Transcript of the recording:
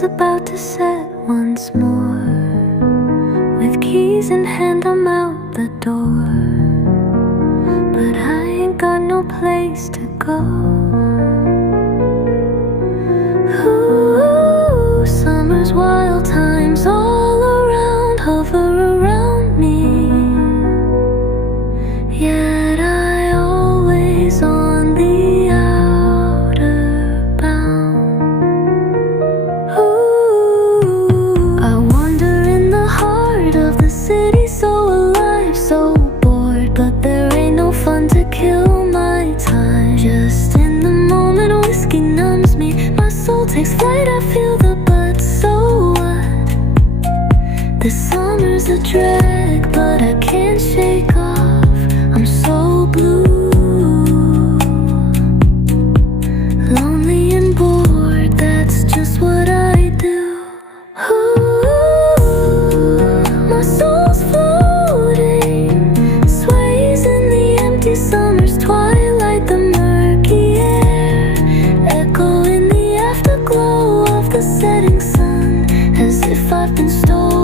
sun's about to set once more. With keys in hand I'm out the door, but I ain't got no place to go. Ooh, summer's wild times all around, hover around me. Yet I always on the outer bound. Ooh, I wander in the heart of the city, so alive, so bored, but there ain't no fun to kill my time. Just in the moment, whiskey numbs me. My soul takes flight, I feel the buzz, so what? This summer's a drag, but I can't shake off. I'm so blue, lonely and bored, that's just what I do. Ooh, my soul's floating, sways in the empty summer's twilight. The murky air echo in the afterglow of the setting sun, as if I've been stolen